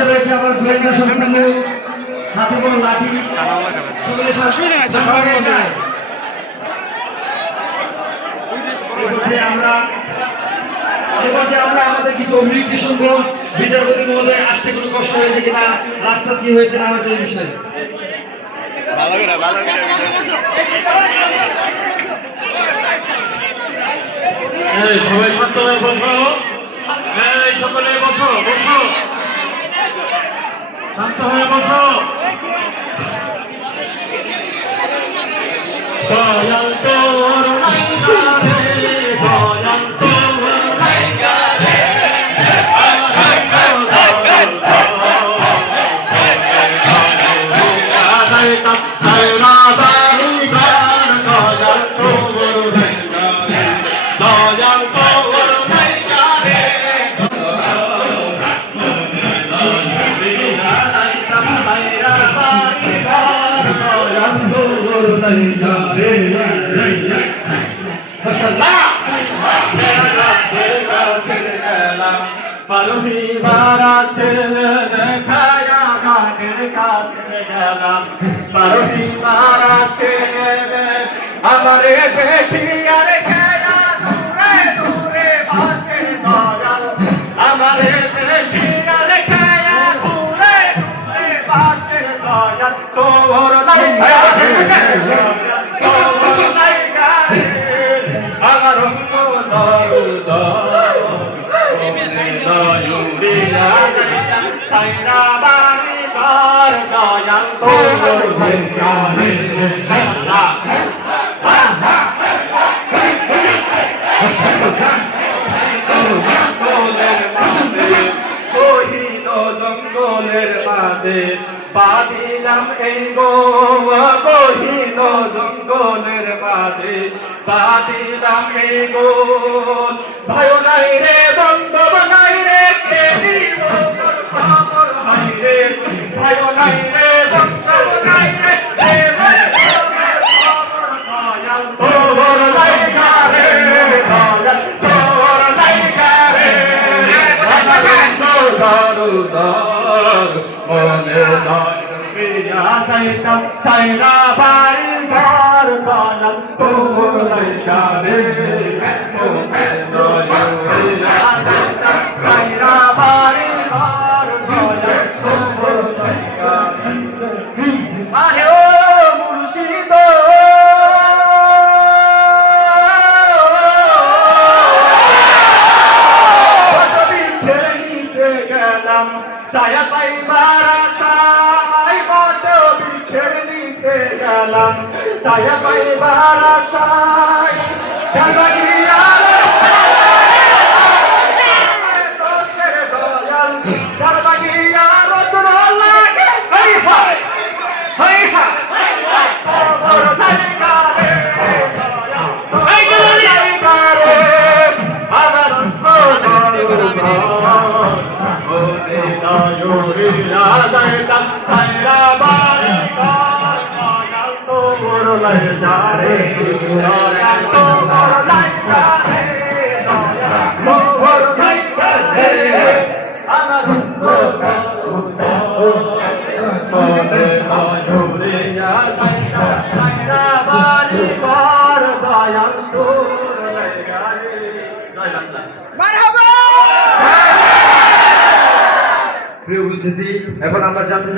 পাশে রয়েছে আমার গোয়েন্দা সংস্থান হাতে বড় লাঠি। অসুবিধা নাই তো, সবাই বলতে রয়েছে। আমরা আমাদের কিছু অভিব্যক্তি শুনবো। বিচারপতি মহোদয় আসতে কোনো কষ্ট হয়েছে কিনা, রাস্তা কি হয়েছে না হয়েছে এই বিষয়ে। সবাই শান্ত হয়ে বসো, সকলে বসো, বসো, শান্ত হয়ে বসো। দয়াল তোর নাইকা রে, দয়াল তোর নাইকা রে, পারবি বারাসের খায়া গানের কাছে গেলাম, পারবি বারাসের আমারে দেখি আর খেয়া দূরে দূরে ভাসে দয়াল, আমারে দেখি আর খেয়া দূরে দূরে ভাসে দয়াল, তোর নাইকা তোর নাইকা রে আমার অঙ্গ দরুদ সাইরা বাড়ি ঘর দয়াল তোর নাইকা রে। জঙ্গলের মাঝে পাদিলাম এই গো, কহিল জঙ্গলের মাঝে পাদিলাম এই গো, ভয় নাই রে বন্ধব নাই রে, কে দিব খবর নাই রে, ভয় নাই রে বন্ধব নাই রে, কে দিব খবর দয়াল তোর নাইকা রে, দয়াল তোর নাইকা রে, মনে পিয়া যাইতাম সাইরা বাড়ি ঘর দয়াল তোর নাইকা রে, সাইরা বাড়ি ঘর দয়াল তোর নাইকা রে। আরে ও মুর্শিদ সায়া পাইবার আশায় বট বৃক্ষের নিচে গেলাম, সায়া পাইবার আশায় দোষের দয়াল দরবাগিয়া রত্ন লাগে তোর নাইকা রে, নাইকা রে আমার যাইতাম সাইরা বাড়ি ঘর দয়াল তোর নাইকা রে, দয়াল তোর নাইকা রে, দয়াল তোর নাইকা রে আমার মনে মজুরিয়া যাইতাম সাইরা বাড়ি ঘর দয়াল তোর নাইকা রে। প্রিয় উপস্থিতি, এখন আমরা জানতে